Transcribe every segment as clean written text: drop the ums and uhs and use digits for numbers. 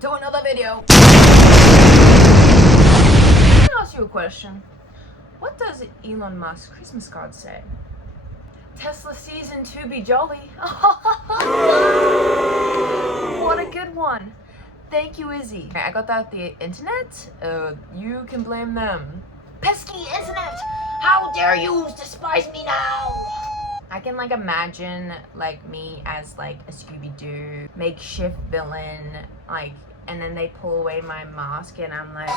to another video. Let me ask you a question. What does Elon Musk's Christmas card say? Tesla season 2 be jolly. What a good one. Thank you, Izzy. I got that at the internet. You can blame them. Pesky internet! How dare you despise me now? I can like imagine like me as like a Scooby-Doo makeshift villain, like, and then they pull away my mask and I'm like,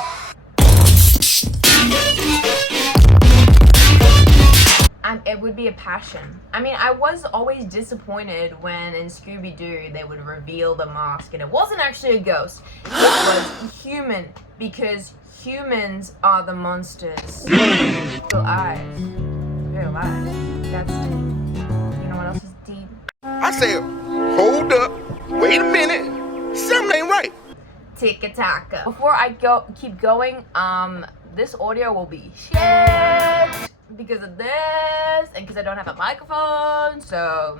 it would be a passion. I mean, I was always disappointed when in Scooby-Doo they would reveal the mask and it wasn't actually a ghost. It was human, because humans are the monsters. Real eyes. Real eyes. That's deep. You know what else is deep? I said, hold up, wait a minute, something ain't right. Tic-a-taca. Before I keep going, this audio will be shit because of this and because I don't have a microphone, so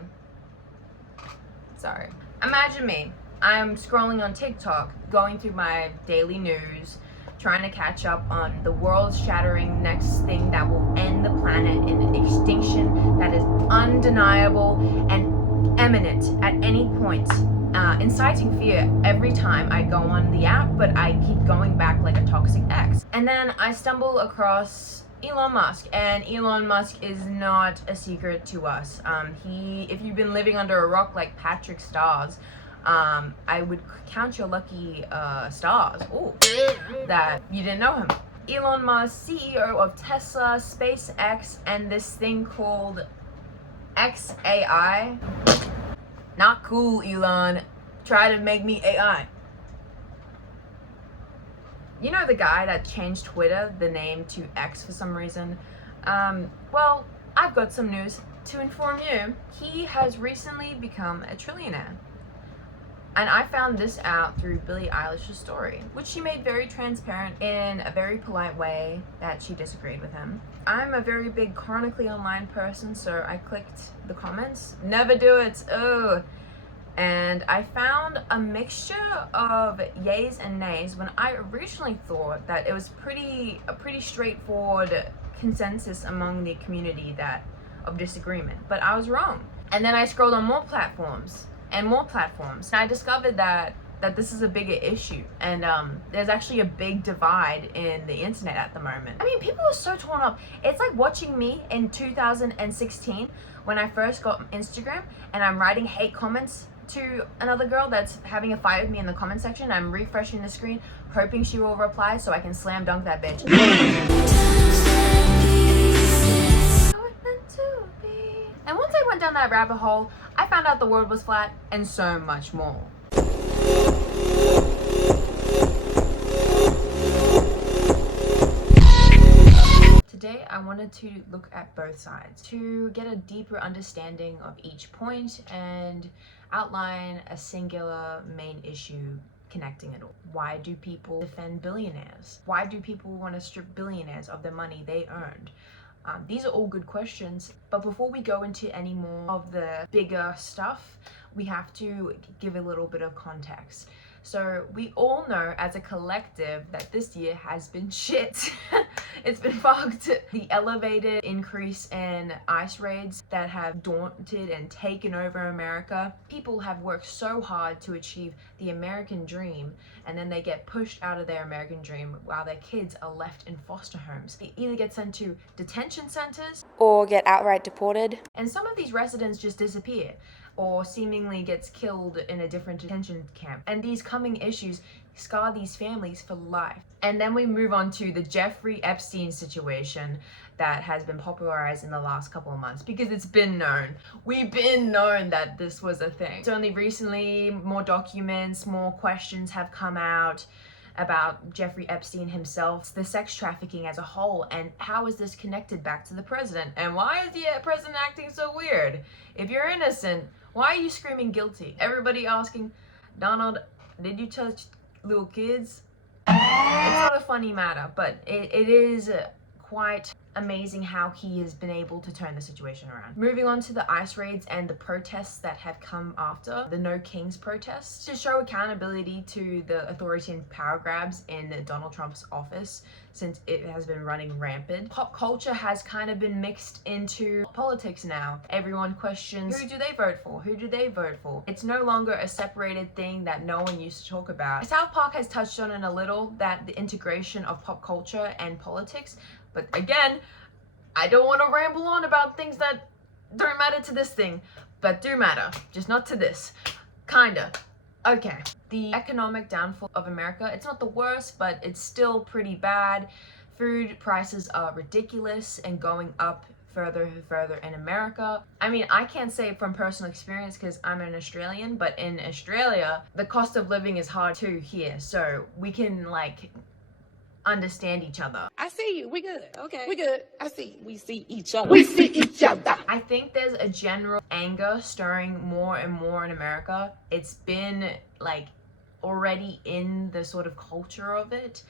sorry. Imagine me. I'm scrolling on TikTok, going through my daily news, trying to catch up on the world-shattering next thing that will end the planet in an extinction that is undeniable and imminent at any point, inciting fear every time I go on the app, but I keep going back like a toxic ex. And then I stumble across Elon Musk, and Elon Musk is not a secret to us. If you've been living under a rock like Patrick Stars, I would count your lucky stars that you didn't know him. Elon Musk, CEO of Tesla, SpaceX, and this thing called XAI. Not cool, Elon. Try to make me AI. You know the guy that changed Twitter, the name to X for some reason? Well, I've got some news to inform you. He has recently become a trillionaire. And I found this out through Billie Eilish's story, which she made very transparent in a very polite way that she disagreed with him. I'm a very big chronically online person, so I clicked the comments. Never do it, ugh. And I found a mixture of yays and nays when I originally thought that it was a pretty straightforward consensus among the community of disagreement, but I was wrong. And then I scrolled on more platforms and more platforms, and I discovered that this is a bigger issue, and there's actually a big divide in the internet at the moment. I mean, people are so torn up. It's like watching me in 2016 when I first got Instagram and I'm writing hate comments to another girl that's having a fight with me in the comment section. I'm refreshing the screen hoping she will reply so I can slam dunk that bitch. And once I went down that rabbit hole, I found out the world was flat and so much more. Today I wanted to look at both sides to get a deeper understanding of each point and outline a singular main issue connecting it all. Why do people defend billionaires? Why do people want to strip billionaires of the money they earned? These are all good questions, but before we go into any more of the bigger stuff, we have to give a little bit of context. So we all know as a collective that this year has been shit. It's been fucked. The elevated increase in ICE raids that have daunted and taken over America. People have worked so hard to achieve the American dream, and then they get pushed out of their American dream while their kids are left in foster homes. They either get sent to detention centers or get outright deported. And some of these residents just disappear or seemingly gets killed in a different detention camp. And these coming issues scar these families for life. And then we move on to the Jeffrey Epstein situation that has been popularized in the last couple of months because it's been known. We've been known that this was a thing. It's only recently more documents, more questions have come out about Jeffrey Epstein himself, the sex trafficking as a whole, and how is this connected back to the president? And why is the president acting so weird? If you're innocent, why are you screaming guilty? Everybody asking, Donald, did you touch little kids? It's not a funny matter, but it is quite amazing how he has been able to turn the situation around. Moving on to the ICE raids and the protests that have come after, the No Kings protests, to show accountability to the authority and power grabs in Donald Trump's office, since it has been running rampant. Pop culture has kind of been mixed into politics now. Everyone questions, who do they vote for? Who do they vote for? It's no longer a separated thing that no one used to talk about. South Park has touched on it a little, that the integration of pop culture and politics. But again, I don't want to ramble on about things that don't matter to this thing, but do matter, just not to this. Kinda. Okay. The economic downfall of America, it's not the worst, but it's still pretty bad. Food prices are ridiculous and going up further and further in America. I mean, I can't say from personal experience because I'm an Australian, but in Australia, the cost of living is hard too here. So we can understand each other. I see you. We good. Okay. We good. I see. We see each other. We see each other. I think there's a general anger stirring more and more in America. It's been already in the sort of culture of it.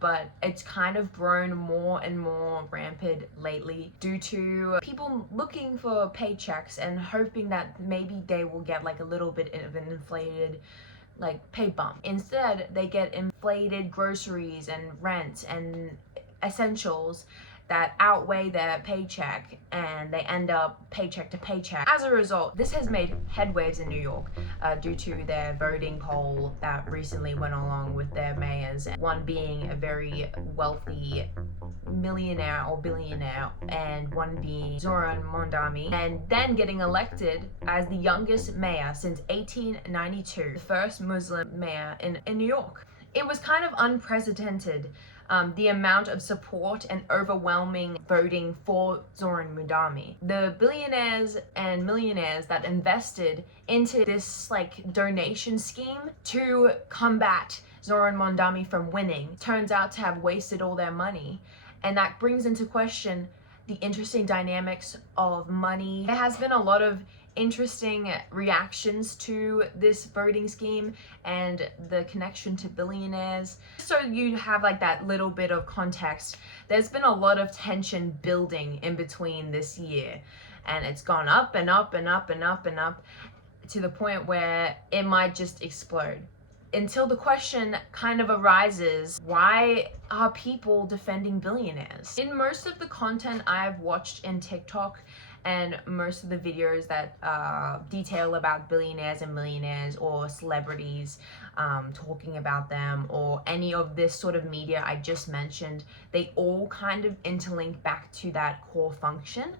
But it's kind of grown more and more rampant lately due to people looking for paychecks and hoping that maybe they will get a little bit of an inflated pay bump. Instead, they get inflated groceries and rent and essentials that outweigh their paycheck, and they end up paycheck to paycheck. As a result, this has made headwaves in New York due to their voting poll that recently went along with their mayors, one being a very wealthy millionaire or billionaire and one being Zoran Mondami, and then getting elected as the youngest mayor since 1892, the first Muslim mayor in New York. It was kind of unprecedented, the amount of support and overwhelming voting for Zoran Mondami. The billionaires and millionaires that invested into this donation scheme to combat Zoran Mondami from winning turns out to have wasted all their money. And that brings into question the interesting dynamics of money. There has been a lot of interesting reactions to this voting scheme and the connection to billionaires. So you have that little bit of context. There's been a lot of tension building in between this year, and it's gone up and up and up and up and up to the point where it might just explode. Until the question kind of arises, why are people defending billionaires? In most of the content I've watched in TikTok and most of the videos that detail about billionaires and millionaires or celebrities talking about them, or any of this sort of media I just mentioned, they all kind of interlink back to that core function.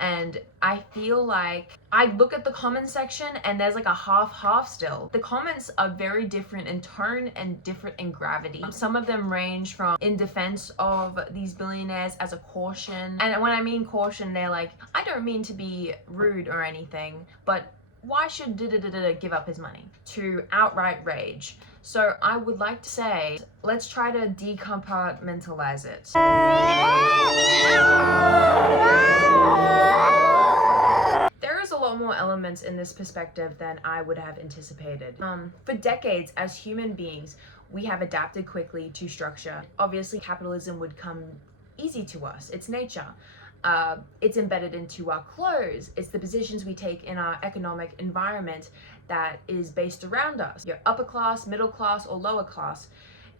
And I feel like I look at the comment section and there's a half still. The comments are very different in tone and different in gravity. Some of them range from in defense of these billionaires as a caution. And when I mean caution, they're I don't mean to be rude or anything, but why should give up his money? To outright rage. So I would like to say, let's try to decompartmentalize it. There is a lot more elements in this perspective than I would have anticipated. For decades, as human beings, we have adapted quickly to structure. Obviously, capitalism would come easy to us. It's nature. It's embedded into our clothes. It's the positions we take in our economic environment that is based around us. You're upper class, middle class, or lower class.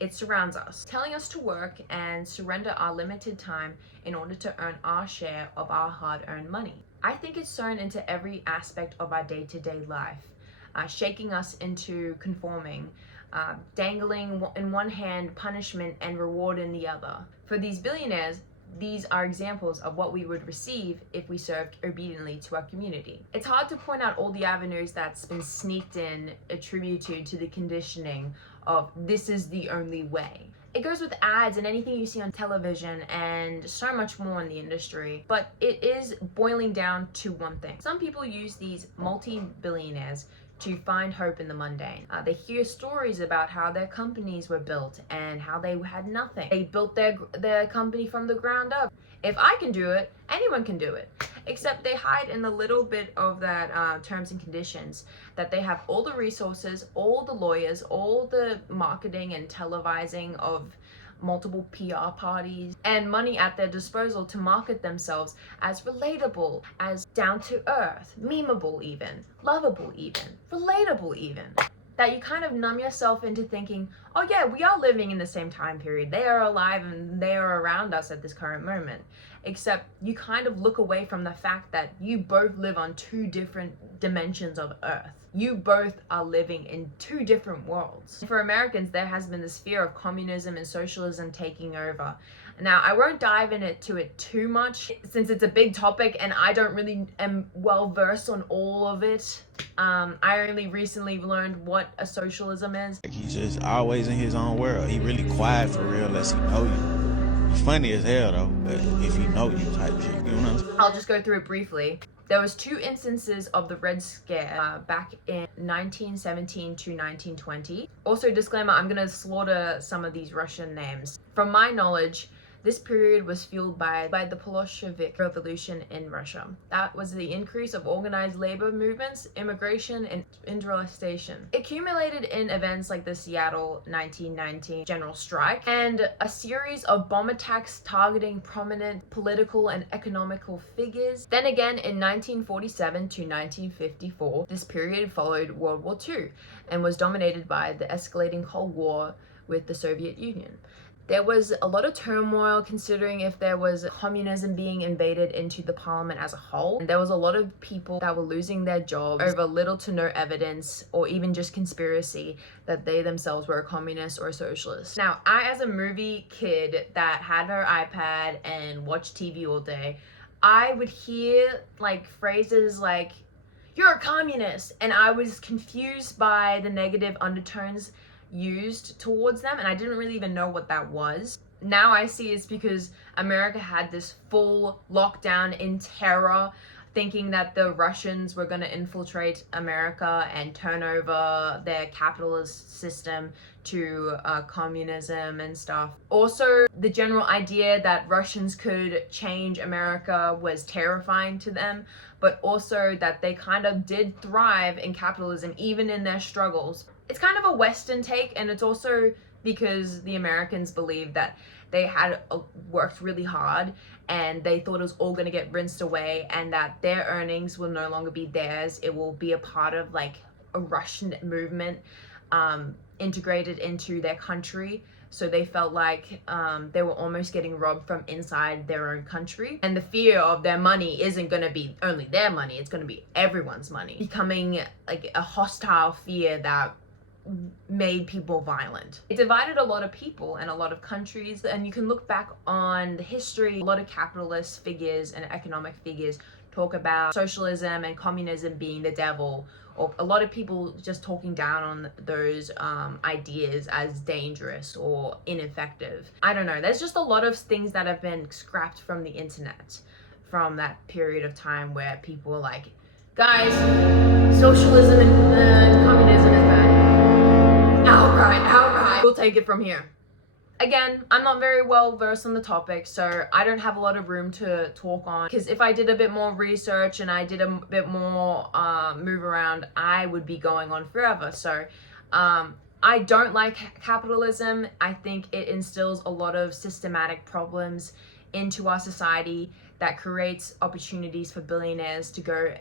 It surrounds us, telling us to work and surrender our limited time in order to earn our share of our hard-earned money. I think it's sewn into every aspect of our day-to-day life, shaking us into conforming, dangling in one hand punishment and reward in the other. For these billionaires, these are examples of what we would receive if we served obediently to our community. It's hard to point out all the avenues that's been sneaked in, attributed to the conditioning of this is the only way. It goes with ads and anything you see on television and so much more in the industry, but it is boiling down to one thing. Some people use these multi-billionaires to find hope in the mundane. They hear stories about how their companies were built and how they had nothing. They built their company from the ground up. If I can do it, anyone can do it. Except they hide in the little bit of that terms and conditions that they have all the resources, all the lawyers, all the marketing and televising of multiple PR parties, and money at their disposal to market themselves as relatable, as down to earth, memeable even, lovable even, relatable even. That you kind of numb yourself into thinking, oh yeah, we are living in the same time period. They are alive and they are around us at this current moment. Except you kind of look away from the fact that you both live on two different dimensions of Earth. You both are living in two different worlds. For Americans, there has been this fear of communism and socialism taking over. Now, I won't dive into it too much since it's a big topic and I don't really am well versed on all of it. I only recently learned what a socialism is. He's just always in his own world. He really quiet for real unless he know you. He's funny as hell though, but if he know you type shit, you know what I'm saying? I'll just go through it briefly. There was 2 instances of the Red Scare back in 1917 to 1920. Also, disclaimer, I'm gonna slaughter some of these Russian names. From my knowledge, this period was fueled by the Bolshevik Revolution in Russia. That was the increase of organized labor movements, immigration, and industrialization. It accumulated in events like the Seattle 1919 general strike and a series of bomb attacks targeting prominent political and economical figures. Then again, in 1947 to 1954, this period followed World War II and was dominated by the escalating Cold War with the Soviet Union. There was a lot of turmoil considering if there was communism being invaded into the parliament as a whole. And there was a lot of people that were losing their jobs over little to no evidence or even just conspiracy that they themselves were a communist or a socialist. Now, I as a movie kid that had her iPad and watched TV all day, I would hear like phrases like, "You're a communist," and I was confused by the negative undertones used towards them, and I didn't really even know what that was. Now I see it's because America had this full lockdown in terror, thinking that the Russians were going to infiltrate America and turn over their capitalist system to communism and stuff. Also, the general idea that Russians could change America was terrifying to them, but also that they kind of did thrive in capitalism even in their struggles. It's kind of a Western take, and it's also because the Americans believed that they had worked really hard and they thought it was all going to get rinsed away and that their earnings will no longer be theirs. It will be a part of like a Russian movement integrated into their country. So they felt like they were almost getting robbed from inside their own country. And the fear of their money isn't going to be only their money, it's going to be everyone's money. Becoming like a hostile fear that made people violent. It divided a lot of people and a lot of countries, and you can look back on the history. A lot of capitalist figures and economic figures talk about socialism and communism being the devil, or a lot of people just talking down on those ideas as dangerous or ineffective. I don't know, there's just a lot of things that have been scrapped from the internet from that period of time where people were like, guys, socialism and communism is bad. Outright. We'll take it from here. Again, I'm not very well versed on the topic, so I don't have a lot of room to talk on, because if I did a bit more research and I did a bit more move around, I would be going on forever. So I don't like capitalism. I think it instills a lot of systematic problems into our society that creates opportunities for billionaires to go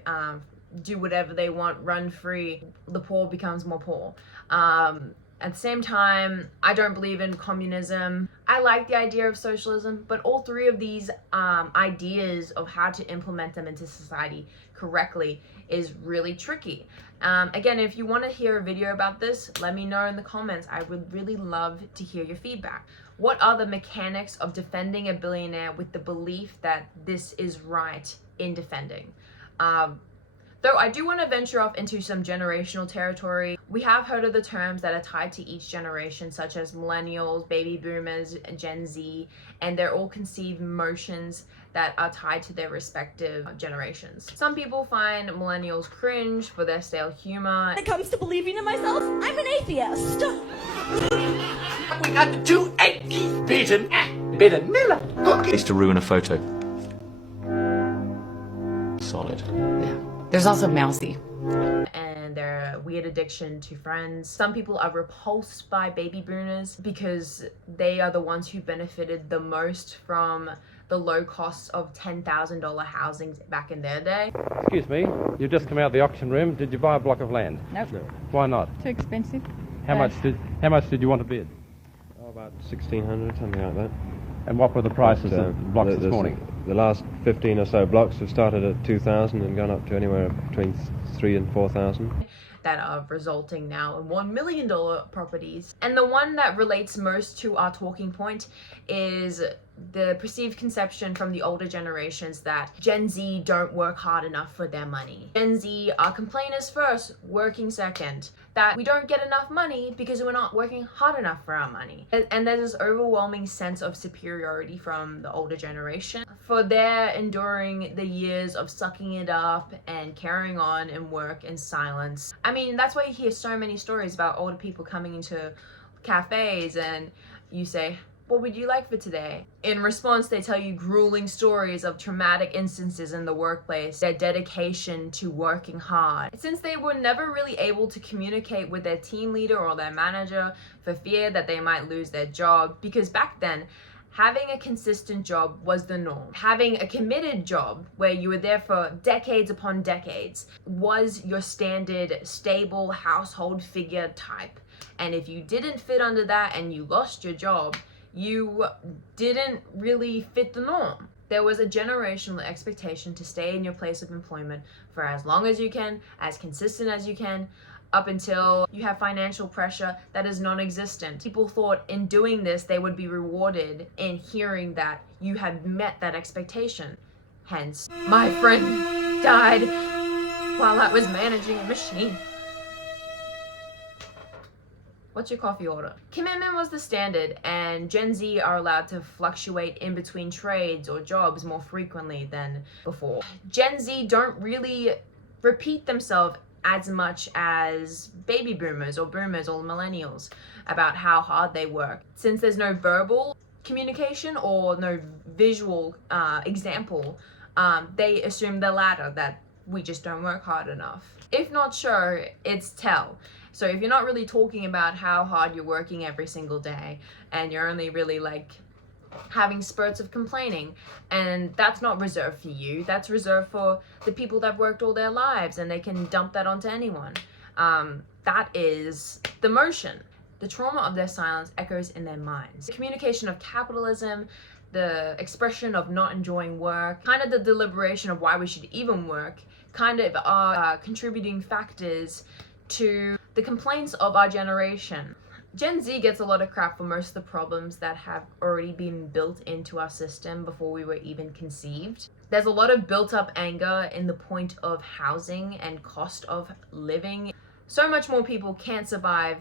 do whatever they want, run free. The poor becomes more poor. At the same time, I don't believe in communism. I like the idea of socialism, but all three of these ideas of how to implement them into society correctly is really tricky. Again, if you want to hear a video about this, let me know in the comments. I would really love to hear your feedback. What are the mechanics of defending a billionaire with the belief that this is right in defending? Though I do want to venture off into some generational territory. We have heard of the terms that are tied to each generation, such as millennials, baby boomers, Gen Z, and they're all conceived motions that are tied to their respective generations. Some people find millennials cringe for their stale humor. When it comes to believing in myself, I'm an atheist. We got 2 eggs, bitten Miller. Is to ruin a photo. Solid. Yeah. There's also mousy. And they're weird addiction to friends. Some people are repulsed by baby boomers because they are the ones who benefited the most from the low costs of $10,000 housing back in their day. Excuse me, you've just come out of the auction room. Did you buy a block of land? Nope. No. Why not? Too expensive. How much did you want to bid? Oh, about 1,600, something like that. And what were the prices of blocks this morning? The last 15 or so blocks have started at 2,000 and gone up to anywhere between 3,000 and 4,000. That are resulting now in $1 million properties. And the one that relates most to our talking point is the perceived conception from the older generations that Gen Z don't work hard enough for their money. Gen Z are complainers first, working second. That we don't get enough money because we're not working hard enough for our money. And there's this overwhelming sense of superiority from the older generation for their enduring the years of sucking it up and carrying on in work in silence. I mean, that's why you hear so many stories about older people coming into cafes and you say, "What would you like for today?" In response, they tell you grueling stories of traumatic instances in the workplace, their dedication to working hard. Since they were never really able to communicate with their team leader or their manager for fear that they might lose their job, because back then, having a consistent job was the norm. Having a committed job where you were there for decades upon decades was your standard stable household figure type. And if you didn't fit under that and you lost your job, you didn't really fit the norm. There was a generational expectation to stay in your place of employment for as long as you can, as consistent as you can, up until you have financial pressure that is non-existent. People thought in doing this, they would be rewarded in hearing that you had met that expectation. Hence, my friend died while I was managing a machine. What's your coffee order? Commitment was the standard, and Gen Z are allowed to fluctuate in between trades or jobs more frequently than before. Gen Z don't really repeat themselves as much as baby boomers or millennials about how hard they work. Since there's no verbal communication or no visual example, they assume the latter, that we just don't work hard enough. If not sure, it's tell. So if you're not really talking about how hard you're working every single day and you're only really like having spurts of complaining, and that's not reserved for you, that's reserved for the people that have worked all their lives and they can dump that onto anyone. That is the motion. The trauma of their silence echoes in their minds. The communication of capitalism, the expression of not enjoying work, kind of the deliberation of why we should even work, kind of are contributing factors to the complaints of our generation. Gen Z gets a lot of crap for most of the problems that have already been built into our system before we were even conceived. There's a lot of built up anger in the point of housing and cost of living. So much more people can't survive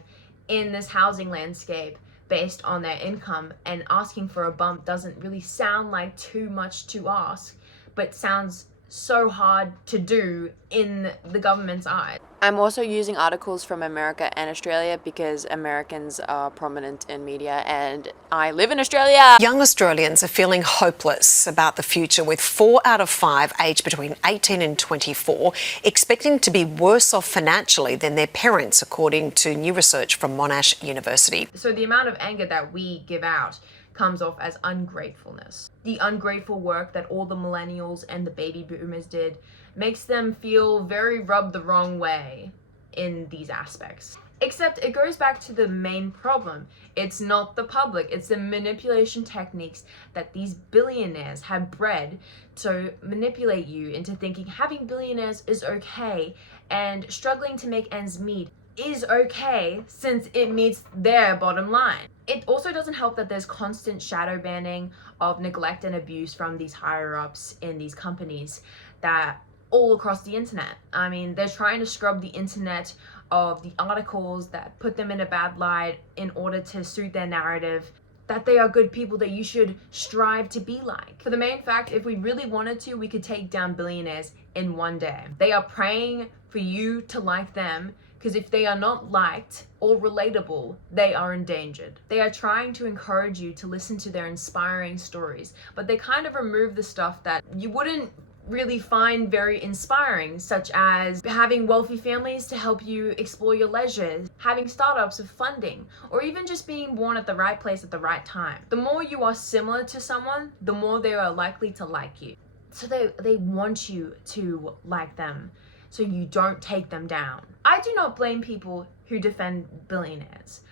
in this housing landscape based on their income, and asking for a bump doesn't really sound like too much to ask, but sounds so hard to do in the government's eyes. I'm also using articles from America and Australia because Americans are prominent in media and I live in Australia. Young Australians are feeling hopeless about the future, with 4 out of 5 aged between 18 and 24 expecting to be worse off financially than their parents, according to new research from Monash University. So the amount of anger that we give out comes off as ungratefulness. The ungrateful work that all the millennials and the baby boomers did makes them feel very rubbed the wrong way in these aspects. Except it goes back to the main problem. It's not the public, it's the manipulation techniques that these billionaires have bred to manipulate you into thinking having billionaires is okay and struggling to make ends meet is okay since it meets their bottom line. It also doesn't help that there's constant shadow banning of neglect and abuse from these higher ups in these companies that all across the internet. I mean, they're trying to scrub the internet of the articles that put them in a bad light in order to suit their narrative that they are good people that you should strive to be like. For the main fact, if we really wanted to, we could take down billionaires in one day. They are praying for you to like them, because if they are not liked or relatable, they are endangered. They are trying to encourage you to listen to their inspiring stories, but they kind of remove the stuff that you wouldn't really find very inspiring, such as having wealthy families to help you explore your leisure, having startups with funding, or even just being born at the right place at the right time. The more you are similar to someone, the more they are likely to like you. So they want you to like them, so you don't take them down. I do not blame people who defend billionaires.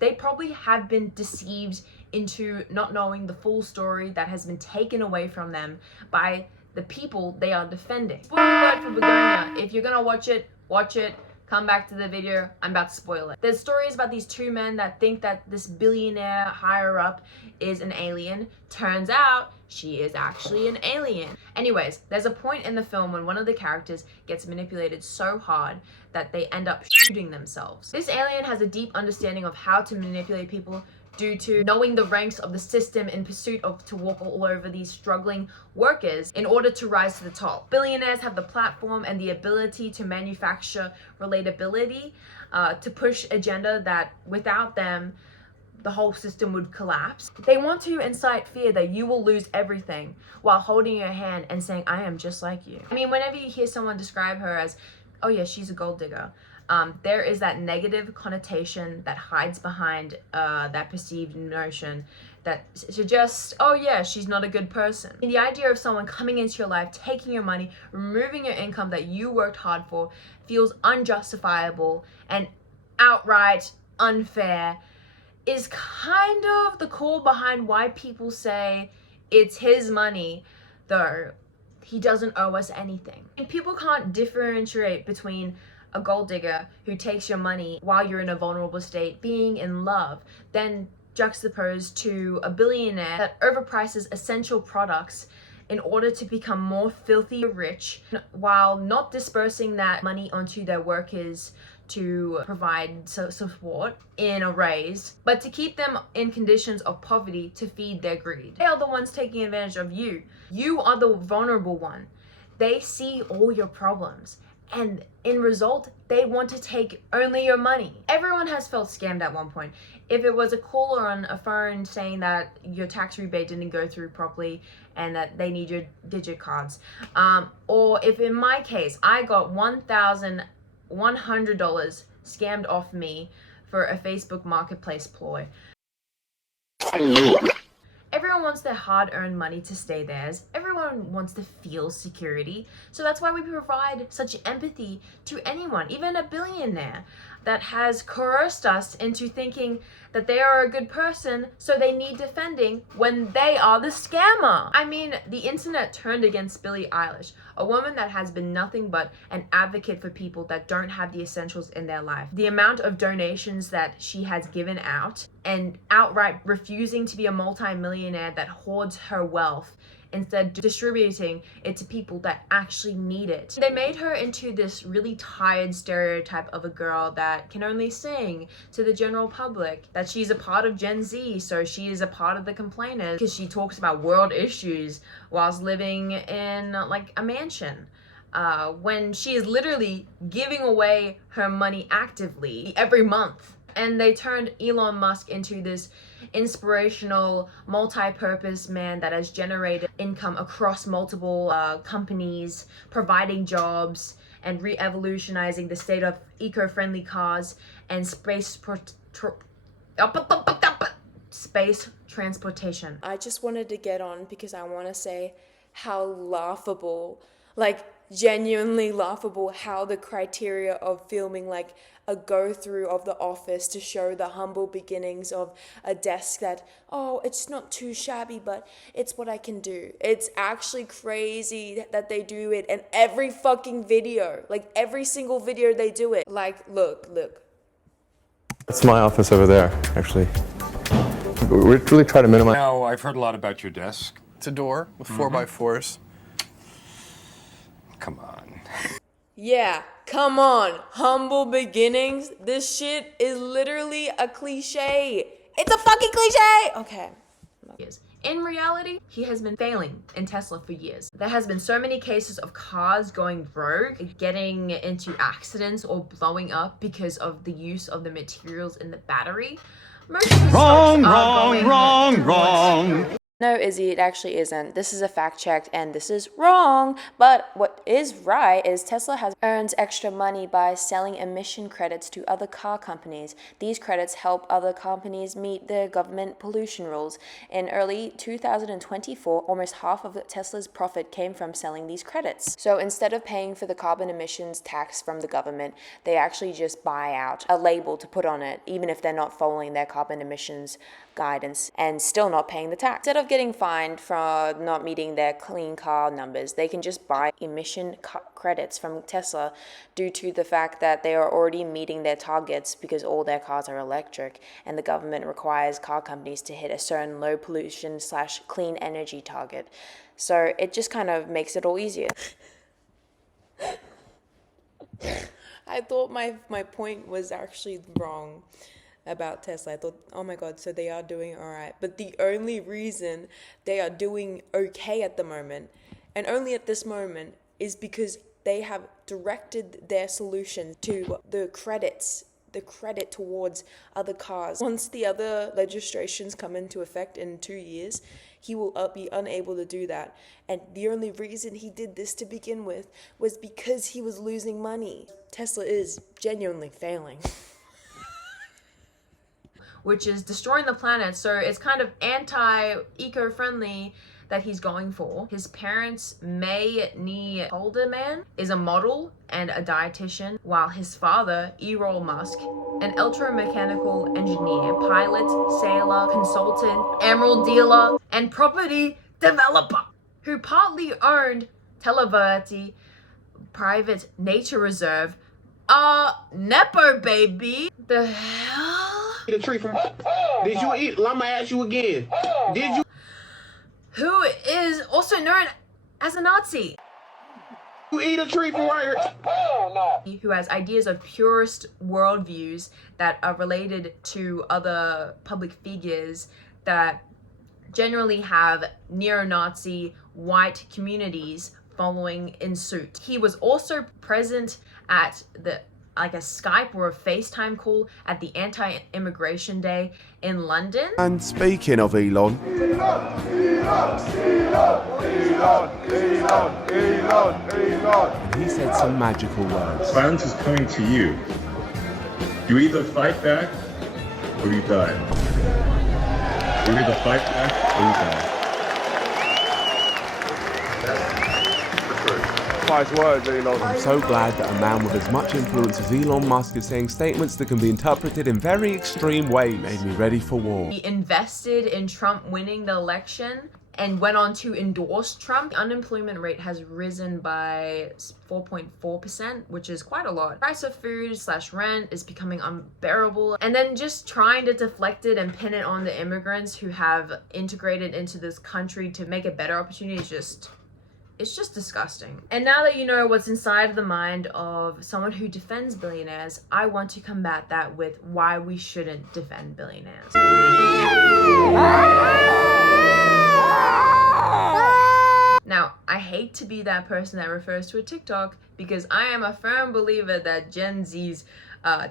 They probably have been deceived into not knowing the full story that has been taken away from them by the people they are defending. Spoiler alert for Begonia. If you're gonna watch it, come back to the video, I'm about to spoil it. There's stories about these two men that think that this billionaire higher up is an alien. Turns out she is actually an alien. Anyways, there's a point in the film when one of the characters gets manipulated so hard that they end up shooting themselves. This alien has a deep understanding of how to manipulate people due to knowing the ranks of the system in pursuit of to walk all over these struggling workers in order to rise to the top. Billionaires have the platform and the ability to manufacture relatability, to push agenda that without them, the whole system would collapse. They want to incite fear that you will lose everything while holding your hand and saying, I am just like you. I mean, whenever you hear someone describe her as, oh yeah, she's a gold digger, there is that negative connotation that hides behind that perceived notion that suggests, oh yeah, she's not a good person. And the idea of someone coming into your life, taking your money, removing your income that you worked hard for, feels unjustifiable and outright unfair, is kind of the core behind why people say it's his money, though he doesn't owe us anything. And people can't differentiate between a gold digger who takes your money while you're in a vulnerable state, being in love, then juxtaposed to a billionaire that overprices essential products in order to become more filthy rich while not dispersing that money onto their workers to provide support in a raise, but to keep them in conditions of poverty to feed their greed. They are the ones taking advantage of you. You are the vulnerable one. They see all your problems, and in result, they want to take only your money. Everyone has felt scammed at one point. If it was a caller on a phone saying that your tax rebate didn't go through properly and that they need your digit cards, or if in my case, I got $1,100 scammed off me for a Facebook marketplace ploy. Everyone wants their hard-earned money to stay theirs. Everyone wants to feel security. So that's why we provide such empathy to anyone, even a billionaire that has coerced us into thinking that they are a good person, so they need defending when they are the scammer. I mean, the internet turned against Billie Eilish, a woman that has been nothing but an advocate for people that don't have the essentials in their life. The amount of donations that she has given out and outright refusing to be a multi-millionaire that hoards her wealth, instead distributing it to people that actually need it. They made her into this really tired stereotype of a girl that can only sing to the general public, that she's a part of Gen Z, so she is a part of the complainers because she talks about world issues whilst living in like a mansion. When she is literally giving away her money actively every month. And they turned Elon Musk into this inspirational, multi-purpose man that has generated income across multiple companies, providing jobs and re-evolutionizing the state of eco-friendly cars and space transportation. I just wanted to get on because I want to say how laughable, like genuinely laughable, how the criteria of filming like a go-through of The Office to show the humble beginnings of a desk that, oh, it's not too shabby, but it's what I can do. It's actually crazy that they do it in every fucking video. Like every single video they do it. Like, look. It's my office over there, actually. We really try to minimize. Now, I've heard a lot about your desk. It's a door with 4x4s. Come on. Yeah, come on. Humble beginnings. This shit is literally a cliche. It's a fucking cliche! Okay. In reality, he has been failing in Tesla for years. There has been so many cases of cars going rogue, getting into accidents or blowing up because of the use of the materials in the battery. Most of the Wrong. None No, Izzy, it actually isn't. This is a fact check and this is wrong. But what is right is Tesla has earned extra money by selling emission credits to other car companies. These credits help other companies meet the government pollution rules. In early 2024, almost half of Tesla's profit came from selling these credits. So instead of paying for the carbon emissions tax from the government, they actually just buy out a label to put on it, even if they're not following their carbon emissions guidance and still not paying the tax. Instead of getting fined for not meeting their clean car numbers, they can just buy emission credits from Tesla due to the fact that they are already meeting their targets because all their cars are electric and the government requires car companies to hit a certain low pollution / clean energy target. So it just kind of makes it all easier. I thought my point was actually wrong about Tesla. I thought, oh my god, so they are doing all right. But the only reason they are doing okay at the moment, and only at this moment, is because they have directed their solution to the credit towards other cars. Once the other legislations come into effect in 2 years, he will be unable to do that. And the only reason he did this to begin with was because he was losing money. Tesla is genuinely failing. Which is destroying the planet. So it's kind of anti-eco-friendly that he's going for. His parents, May Holderman, is a model and a dietitian, while his father, Elon Musk, an electromechanical engineer, pilot, sailor, consultant, emerald dealer, and property developer, who partly owned Televerty private nature reserve. Nepo baby. The hell? Eat a tree from. Did you eat? Let me ask you again. Did you? Who is also known as a Nazi. You eat a tree from right here? Who has ideas of purist worldviews that are related to other public figures that generally have neo-Nazi white communities following in suit. He was also present at a Skype or a FaceTime call at the anti-immigration day in London. And speaking of Elon. And he said some magical words. Violence is coming to you. You either fight back or you die. You either fight back or you die. Wise words, Elon. I'm so glad that a man with as much influence as Elon Musk is saying statements that can be interpreted in very extreme ways. Made me ready for war. He invested in Trump winning the election and went on to endorse Trump. The unemployment rate has risen by 4.4%, which is quite a lot. Price of food / rent is becoming unbearable. And then just trying to deflect it and pin it on the immigrants who have integrated into this country to make a better opportunity is it's just disgusting. And now that you know what's inside the mind of someone who defends billionaires, I want to combat that with why we shouldn't defend billionaires. Now, I hate to be that person that refers to a TikTok because I am a firm believer that Gen Z's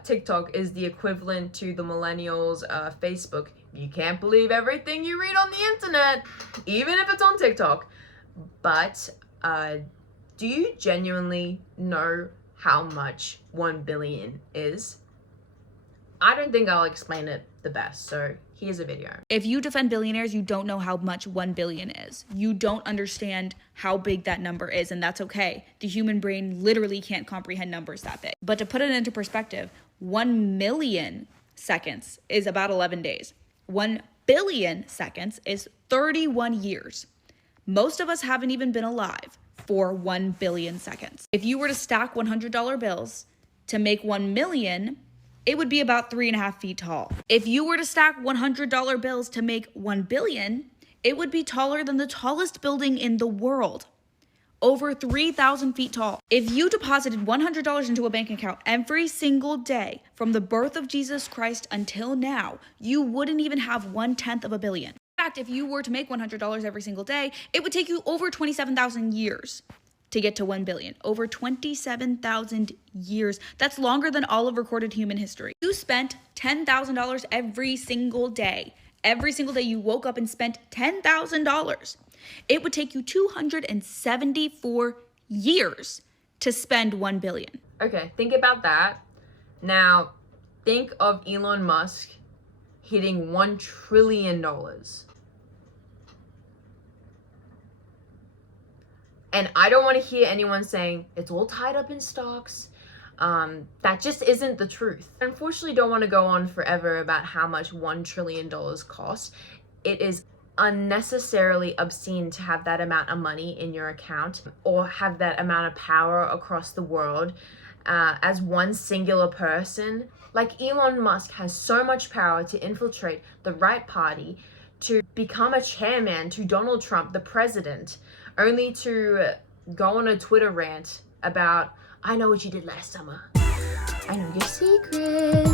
TikTok is the equivalent to the millennials' Facebook. You can't believe everything you read on the internet, even if it's on TikTok. But do you genuinely know how much 1 billion is? I don't think I'll explain it the best, so here's a video. If you defend billionaires, you don't know how much 1 billion is. You don't understand how big that number is, and that's okay. The human brain literally can't comprehend numbers that big. But to put it into perspective, 1 million seconds is about 11 days. 1 billion seconds is 31 years. Most of us haven't even been alive for 1 billion seconds. If you were to stack $100 bills to make 1 million, it would be about 3.5 feet tall. If you were to stack $100 bills to make 1 billion, it would be taller than the tallest building in the world. Over 3,000 feet tall. If you deposited $100 into a bank account every single day from the birth of Jesus Christ until now, you wouldn't even have 1/10 of a billion. In fact, if you were to make $100 every single day, it would take you over 27,000 years to get to 1 billion. Over 27,000 years. That's longer than all of recorded human history. You spent $10,000 every single day every single day you woke up and spent $10,000, it would take you 274 years to spend 1 billion. Okay, think about that. Now, think of Elon Musk hitting $1 trillion. And I don't want to hear anyone saying it's all tied up in stocks. That just isn't the truth. I unfortunately don't want to go on forever about how much $1 trillion costs. It is unnecessarily obscene to have that amount of money in your account or have that amount of power across the world as one singular person. Like, Elon Musk has so much power to infiltrate the right party, to become a chairman to Donald Trump, the president, only to go on a Twitter rant about, I know what you did last summer. I know your secrets.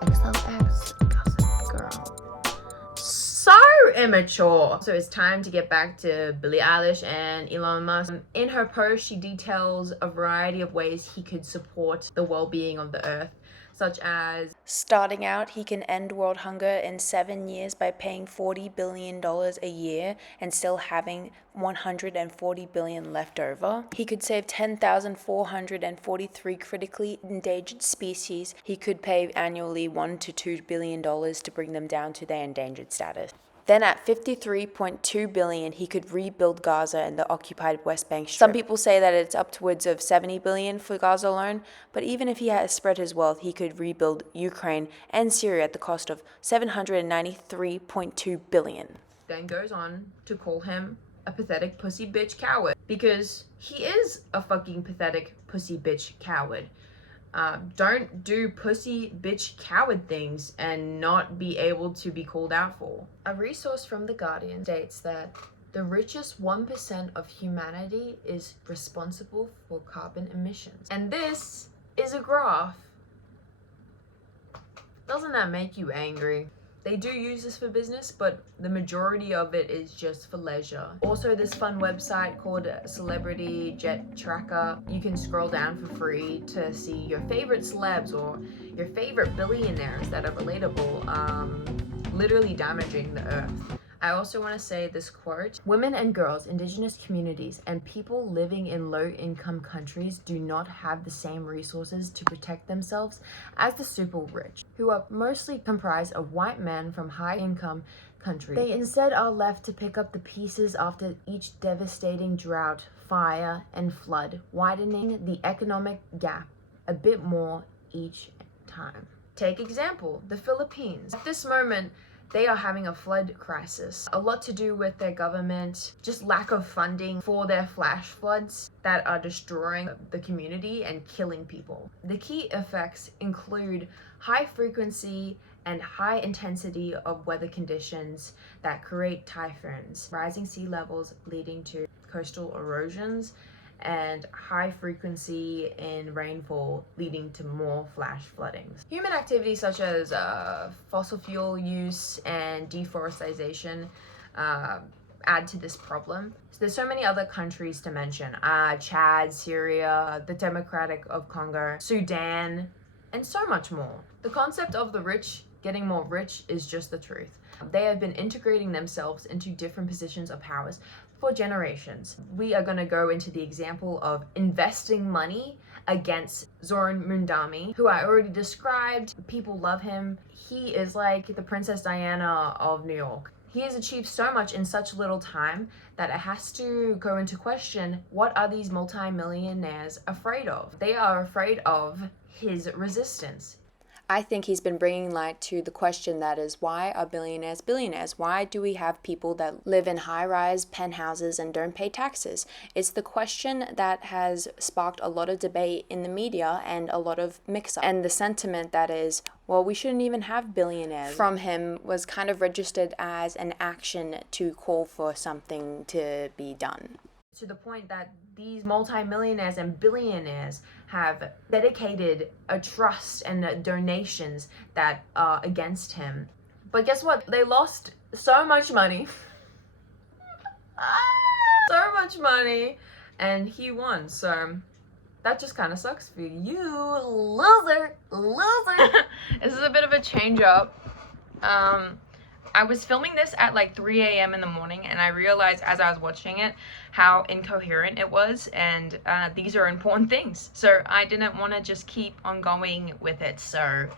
XOX, Gossip Girl. So immature. So it's time to get back to Billie Eilish and Elon Musk. In her post, she details a variety of ways he could support the well-being of the earth, such as starting out, he can end world hunger in 7 years by paying $40 billion a year and still having $140 billion left over. He could save 10,443 critically endangered species. He could pay annually $1 to $2 billion to bring them down to their endangered status. Then at $53.2 billion, he could rebuild Gaza and the occupied West Bank Strip. Some people say that it's upwards of $70 billion for Gaza alone, but even if he had spread his wealth, he could rebuild Ukraine and Syria at the cost of $793.2 billion. Then goes on to call him a pathetic pussy bitch coward, because he is a fucking pathetic pussy bitch coward. Don't do pussy bitch coward things and not be able to be called out for. A resource from The Guardian states that the richest 1% of humanity is responsible for carbon emissions. And this is a graph. Doesn't that make you angry? They do use this for business, but the majority of it is just for leisure. Also, this fun website called Celebrity Jet Tracker. You can scroll down for free to see your favorite celebs or your favorite billionaires that are relatable, literally damaging the earth. I also want to say this quote: women and girls, indigenous communities, and people living in low-income countries do not have the same resources to protect themselves as the super rich, who are mostly comprised of white men from high-income countries. They instead are left to pick up the pieces after each devastating drought, fire, and flood, widening the economic gap a bit more each time. Take example, the Philippines. At this moment, they are having a flood crisis. A lot to do with their government, just lack of funding for their flash floods that are destroying the community and killing people. The key effects include high frequency and high intensity of weather conditions that create typhoons, rising sea levels leading to coastal erosions, and high frequency in rainfall leading to more flash floodings. Human activities such as fossil fuel use and deforestation add to this problem. So there's so many other countries to mention: Chad, Syria, the Democratic of Congo, Sudan, and so much more. The concept of the rich getting more rich is just the truth. They have been integrating themselves into different positions of powers for generations. We are going to go into the example of investing money against Zoran Mundami, who I already described. People love him. He is like the Princess Diana of New York. He has achieved so much in such little time that it has to go into question, what are these multimillionaires afraid of? They are afraid of his resistance. I think he's been bringing light to the question that is, why are billionaires billionaires? Why do we have people that live in high-rise penthouses and don't pay taxes? It's the question that has sparked a lot of debate in the media and a lot of mix-up. And the sentiment that is, well, we shouldn't even have billionaires, from him was kind of registered as an action to call for something to be done. To the point that these multimillionaires and billionaires have dedicated a trust and donations that are against him. But guess what? They lost so much money. So much money. And he won. So that just kind of sucks for you, loser. This is a bit of a change up. I was filming this at like 3 a.m. in the morning, and I realized as I was watching it how incoherent it was, and these are important things. So I didn't want to just keep on going with it. So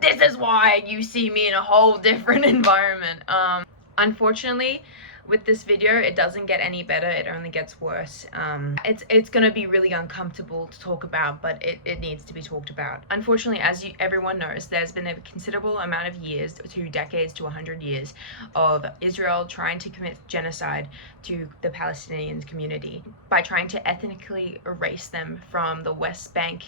this is why you see me in a whole different environment. Unfortunately, with this video, it doesn't get any better, it only gets worse. It's gonna be really uncomfortable to talk about, but it needs to be talked about. Unfortunately, as everyone knows, there's been a considerable amount of years, 2 decades to 100 years, of Israel trying to commit genocide to the Palestinian community by trying to ethnically erase them from the West Bank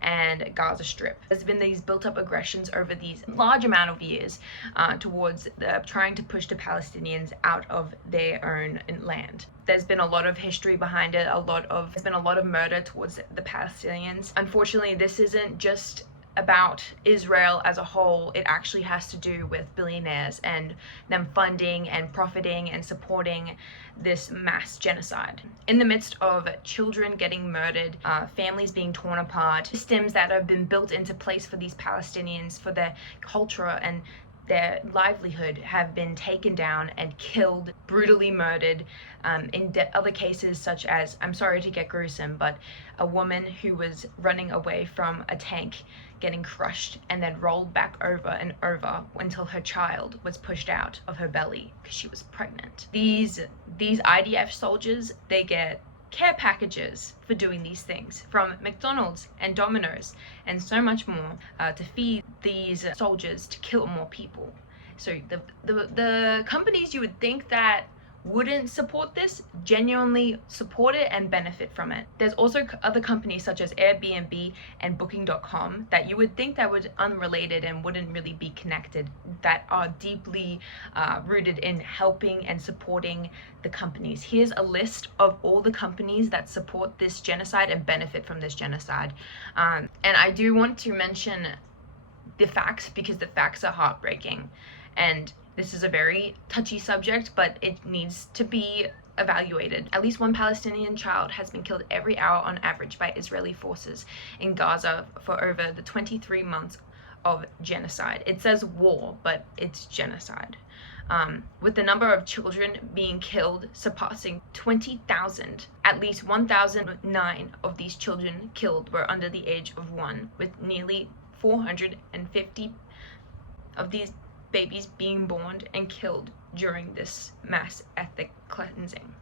and Gaza Strip. There's been these built-up aggressions over these large amount of years towards trying to push the Palestinians out of their own land. There's been a lot of history behind it, there's been a lot of murder towards the Palestinians. Unfortunately, this isn't just about Israel as a whole. It actually has to do with billionaires and them funding and profiting and supporting this mass genocide. In the midst of children getting murdered, families being torn apart, systems that have been built into place for these Palestinians, for their culture and their livelihood, have been taken down and killed, brutally murdered. In other cases, such as, I'm sorry to get gruesome, but a woman who was running away from a tank getting crushed and then rolled back over and over until her child was pushed out of her belly because she was pregnant. These IDF soldiers, they get care packages for doing these things from McDonald's and Domino's and so much more to feed these soldiers to kill more people. So the companies you would think that wouldn't support this genuinely support it and benefit from it. There's also other companies such as Airbnb and Booking.com that you would think that were unrelated and wouldn't really be connected, that are deeply rooted in helping and supporting the companies. Here's a list of all the companies that support this genocide and benefit from this genocide. And I do want to mention the facts because the facts are heartbreaking. And this is a very touchy subject, but it needs to be evaluated. At least one Palestinian child has been killed every hour on average by Israeli forces in Gaza for over the 23 months of genocide. It says war, but it's genocide. With the number of children being killed surpassing 20,000, at least 1,009 of these children killed were under the age of 1, with nearly 450 of these babies being born and killed during this mass ethnic cleansing.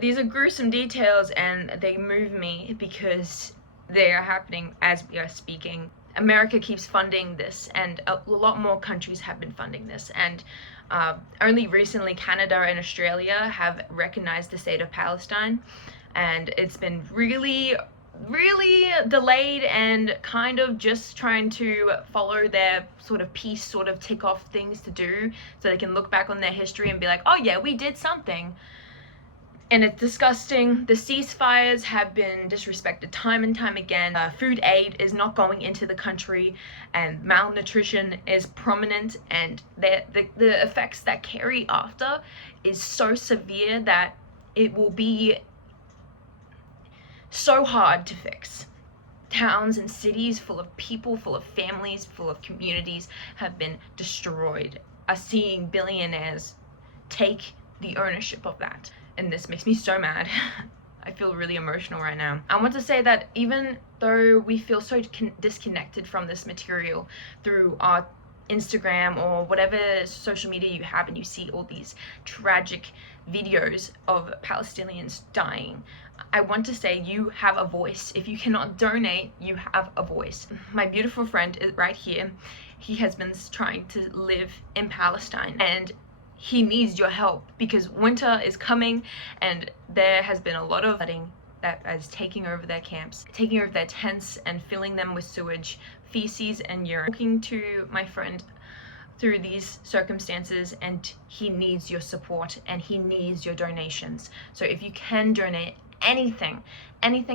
These are gruesome details and they move me because they are happening as we are speaking. America keeps funding this, and a lot more countries have been funding this, and only recently Canada and Australia have recognized the state of Palestine, and it's been really delayed and kind of just trying to follow their sort of peace sort of tick off things to do so they can look back on their history and be like, oh yeah, we did something. And it's disgusting. The ceasefires have been disrespected time and time again. Food aid is not going into the country, and malnutrition is prominent, and the effects that carry after is so severe that it will be so hard to fix. Towns and cities full of people, full of families, full of communities have been destroyed. Are seeing billionaires take the ownership of that. And this makes me so mad. I feel really emotional right now. I want to say that even though we feel so disconnected from this material through our Instagram or whatever social media you have, and you see all these tragic videos of Palestinians dying, I want to say you have a voice. If you cannot donate, you have a voice. My beautiful friend is right here. He has been trying to live in Palestine, and he needs your help because winter is coming, and there has been a lot of flooding that is taking over their camps, taking over their tents and filling them with sewage, feces and urine. Talking to my friend through these circumstances, and he needs your support and he needs your donations. So if you can donate anything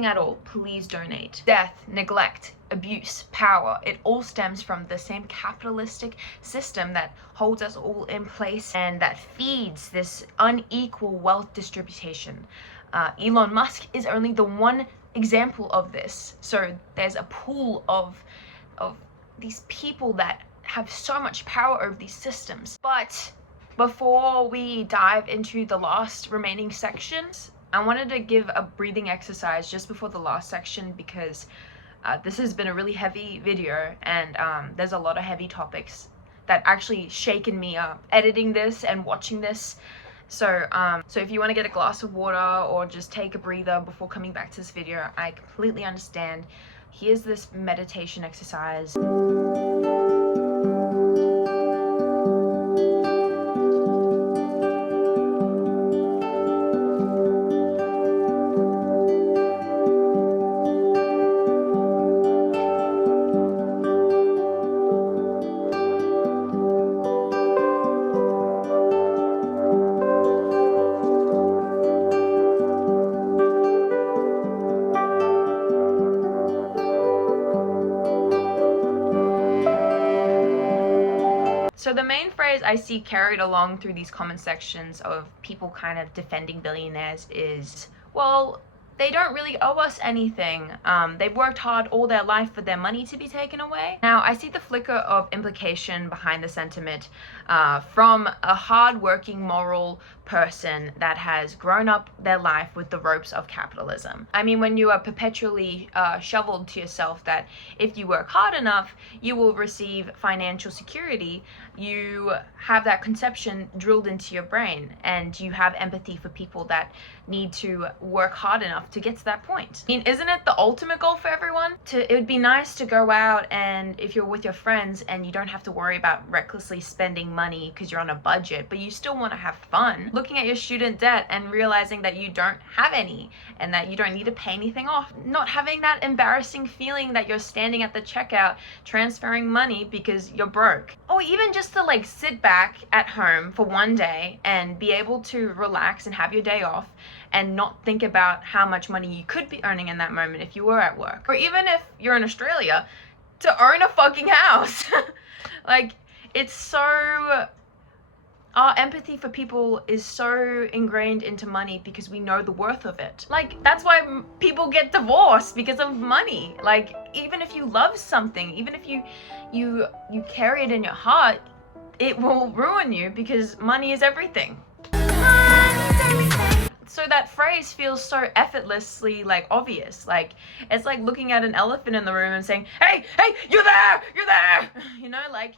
at all, please donate. Death, neglect, abuse, power, it all stems from the same capitalistic system that holds us all in place and that feeds this unequal wealth distribution. Elon Musk is only the one example of this. So there's a pool of these people that have so much power over these systems. But before we dive into the last remaining sections, I wanted to give a breathing exercise just before the last section, because this has been a really heavy video, and there's a lot of heavy topics that actually shaken me up editing this and watching this. So if you want to get a glass of water or just take a breather before coming back to this video, I completely understand. Here's this meditation exercise. So the main phrase I see carried along through these comment sections of people kind of defending billionaires is, well, they don't really owe us anything. They've worked hard all their life for their money to be taken away. Now, I see the flicker of implication behind the sentiment from a hard-working, moral person that has grown up their life with the ropes of capitalism. I mean, when you are perpetually shoveled to yourself that if you work hard enough, you will receive financial security, you have that conception drilled into your brain, and you have empathy for people that need to work hard enough to get to that point. I mean, isn't it the ultimate goal for everyone? It would be nice to go out, and if you're with your friends and you don't have to worry about recklessly spending money because you're on a budget, but you still want to have fun, looking at your student debt and realizing that you don't have any and that you don't need to pay anything off, not having that embarrassing feeling that you're standing at the checkout transferring money because you're broke, or even just to like sit back at home for one day and be able to relax and have your day off and not think about how much money you could be earning in that moment if you were at work, or even if you're in Australia, to own a fucking house. Like, it's so, our empathy for people is so ingrained into money because we know the worth of it. Like, that's why people get divorced, because of money. Like, even if you love something, even if you carry it in your heart, it will ruin you because money is everything. So that phrase feels so effortlessly like obvious. Like, it's like looking at an elephant in the room and saying, hey, you're there, you know, like,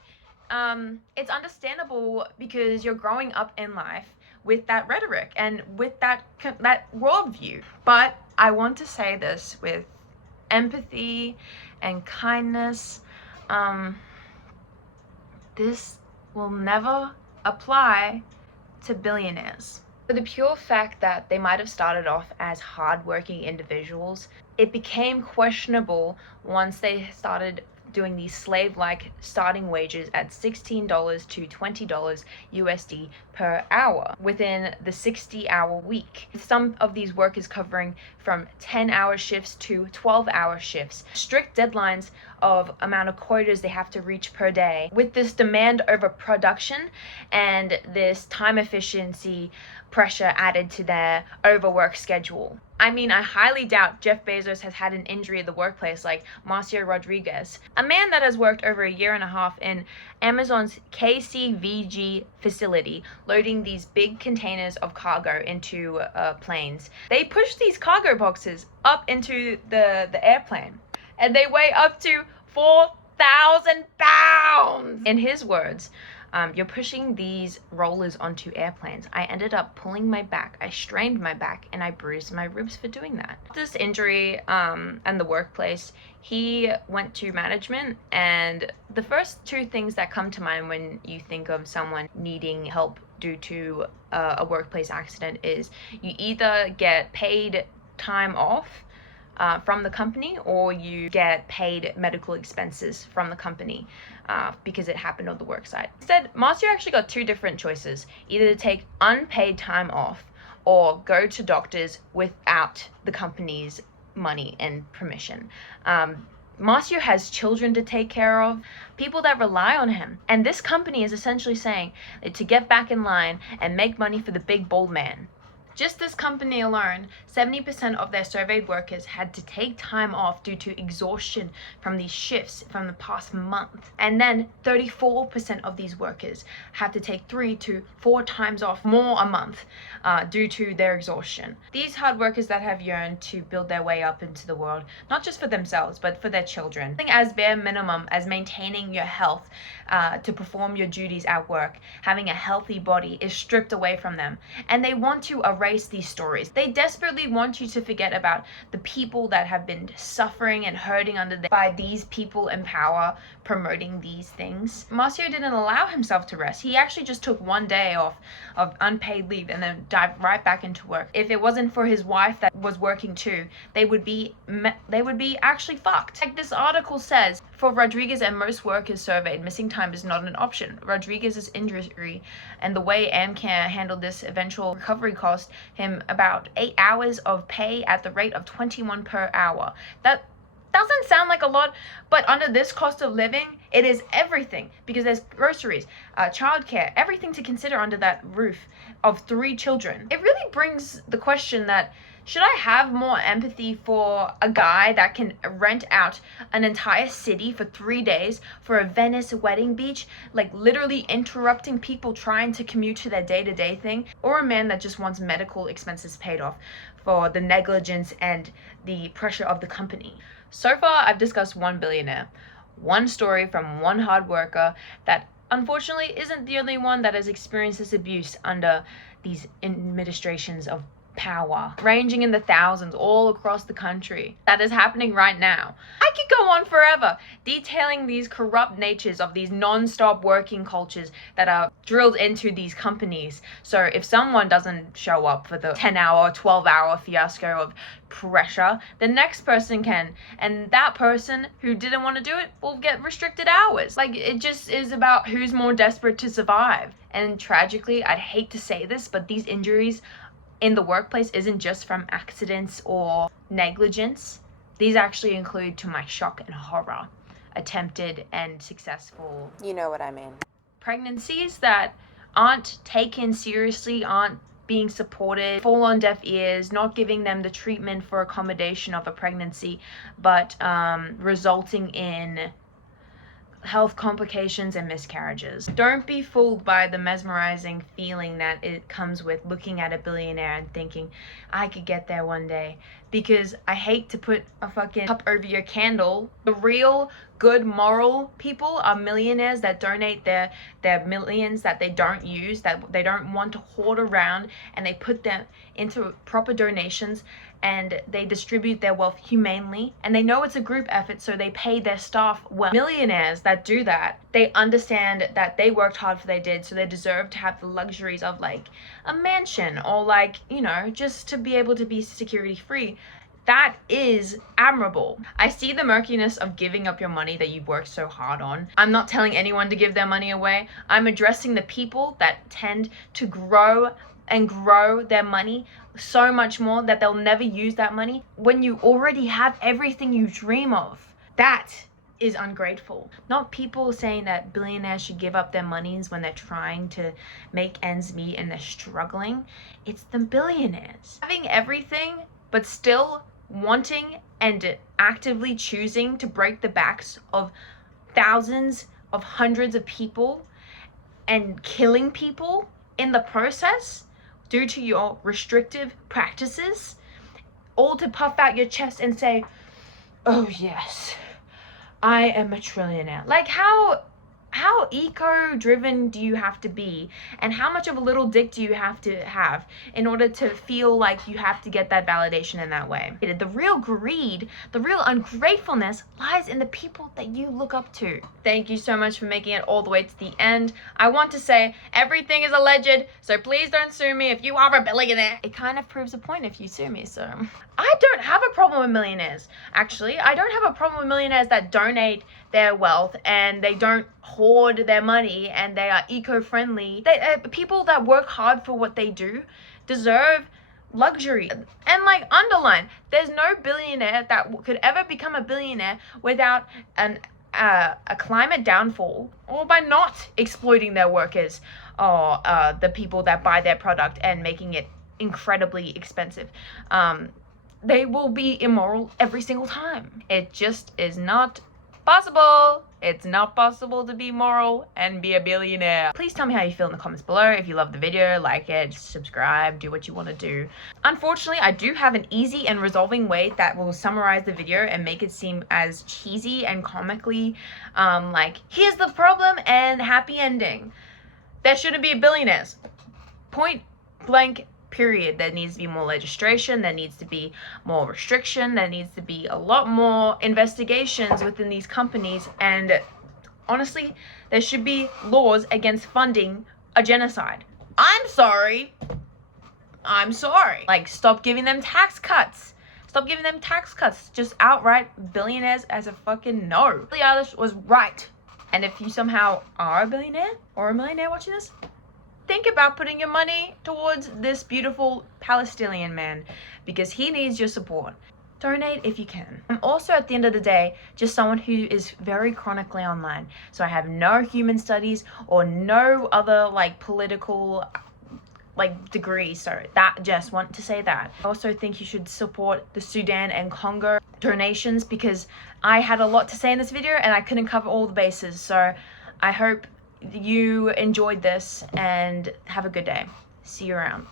it's understandable because you're growing up in life with that rhetoric and with that worldview. But I want to say this with empathy and kindness. This will never apply to billionaires. For the pure fact that they might have started off as hardworking individuals, it became questionable once they started doing these slave-like starting wages at $16 to $20 USD per hour within the 60-hour week. Some of these workers covering from 10-hour shifts to 12-hour shifts, strict deadlines of amount of quotas they have to reach per day. With this demand over production and this time efficiency pressure added to their overwork schedule. I mean, I highly doubt Jeff Bezos has had an injury at the workplace like Marcio Rodriguez, a man that has worked over a year and a half in Amazon's KCVG facility, loading these big containers of cargo into planes. They push these cargo boxes up into the airplane, and they weigh up to 4,000 pounds. In his words, you're pushing these rollers onto airplanes. I ended up pulling my back. I strained my back and I bruised my ribs for doing that. This injury and the workplace, he went to management, and the first two things that come to mind when you think of someone needing help due to a workplace accident is you either get paid time off from the company, or you get paid medical expenses from the company because it happened on the work site. Instead, Marcio actually got two different choices: either to take unpaid time off or go to doctors without the company's money and permission. Marcio has children to take care of, people that rely on him, and this company is essentially saying that to get back in line and make money for the big bold man, Just this company alone, 70% of their surveyed workers had to take time off due to exhaustion from these shifts from the past month. And then 34% of these workers have to take 3 to 4 times off more a month due to their exhaustion. These hard workers that have yearned to build their way up into the world, not just for themselves, but for their children. Something as bare minimum as maintaining your health to perform your duties at work, having a healthy body is stripped away from them. And they want to erase these stories. They desperately want you to forget about the people that have been suffering and hurting by these people in power promoting these things. Marcio didn't allow himself to rest. He actually just took 1 day off of unpaid leave and then dived right back into work. If it wasn't for his wife that was working too, they would be actually fucked. Like this article says, for Rodriguez and most workers surveyed, missing time is not an option. Rodriguez's injury and the way Amcare handled this eventual recovery cost him about 8 hours of pay at the rate of $21 per hour. That doesn't sound like a lot, but under this cost of living, it is everything, because there's groceries, childcare, everything to consider under that roof of 3 children. It really brings the question that, should I have more empathy for a guy that can rent out an entire city for 3 days for a Venice wedding beach, like literally interrupting people trying to commute to their day-to-day thing, or a man that just wants medical expenses paid off for the negligence and the pressure of the company? So far, I've discussed one billionaire, one story from one hard worker that unfortunately isn't the only one that has experienced this abuse under these administrations of power, ranging in the thousands all across the country. That is happening right now. I could go on forever detailing these corrupt natures of these non-stop working cultures that are drilled into these companies. So if someone doesn't show up for the 10-hour, 12-hour fiasco of pressure, the next person can, and that person who didn't want to do it will get restricted hours. Like, it just is about who's more desperate to survive. And tragically, I'd hate to say this, but these injuries in the workplace isn't just from accidents or negligence. These actually include, to my shock and horror, attempted and successful, you know what I mean, pregnancies that aren't taken seriously, aren't being supported, fall on deaf ears, not giving them the treatment for accommodation of a pregnancy, but resulting in health complications and miscarriages. Don't be fooled by the mesmerizing feeling that it comes with looking at a billionaire and thinking, I could get there one day. Because I hate to put a fucking cup over your candle. The real good moral people are millionaires that donate their millions that they don't use, that they don't want to hoard around, and they put them into proper donations, and they distribute their wealth humanely, and they know it's a group effort, so they pay their staff well. Millionaires that do that, they understand that they worked hard for what they did, so they deserve to have the luxuries of like a mansion, or like, you know, just to be able to be security free. That is admirable. I see the murkiness of giving up your money that you've worked so hard on. I'm not telling anyone to give their money away. I'm addressing the people that tend to grow their money so much more that they'll never use that money when you already have everything you dream of. That is ungrateful. Not people saying that billionaires should give up their monies when they're trying to make ends meet and they're struggling. It's the billionaires having everything but still wanting and actively choosing to break the backs of thousands of hundreds of people and killing people in the process due to your restrictive practices, all to puff out your chest and say, oh yes, I am a trillionaire. Like, how eco-driven do you have to be, and how much of a little dick do you have to have in order to feel like you have to get that validation in that way? The real greed, the real ungratefulness lies in the people that you look up to. Thank you so much for making it all the way to the end. I want to say everything is alleged, so please don't sue me if you are a billionaire. It kind of proves a point if you sue me, so. I don't have a problem with millionaires. Actually, I don't have a problem with millionaires that donate their wealth and they don't hoard their money and they are eco-friendly. People that work hard for what they do deserve luxury. And like, underline, there's no billionaire that could ever become a billionaire without a climate downfall, or by not exploiting their workers or the people that buy their product and making it incredibly expensive. They will be immoral every single time. It just is not possible. It's not possible to be moral and be a billionaire. Please tell me how you feel in the comments below. If you love the video, like it, subscribe, do what you want to do. Unfortunately, I do have an easy and resolving way that will summarize the video and make it seem as cheesy and comically like, here's the problem and happy ending. There shouldn't be billionaires. Point blank, period. There needs to be more legislation, there needs to be more restriction, there needs to be a lot more investigations within these companies, and honestly, there should be laws against funding a genocide. I'm sorry. Like, stop giving them tax cuts. Stop giving them tax cuts. Just outright billionaires as a fucking no. Billie Eilish was right. And if you somehow are a billionaire or a millionaire watching this, think about putting your money towards this beautiful Palestinian man, because he needs your support. Donate if you can. I'm also, at the end of the day, just someone who is very chronically online. So I have no human studies or no other like political degree. So that, just want to say that. I also think you should support the Sudan and Congo donations, because I had a lot to say in this video and I couldn't cover all the bases. So I hope you enjoyed this and have a good day. See you around.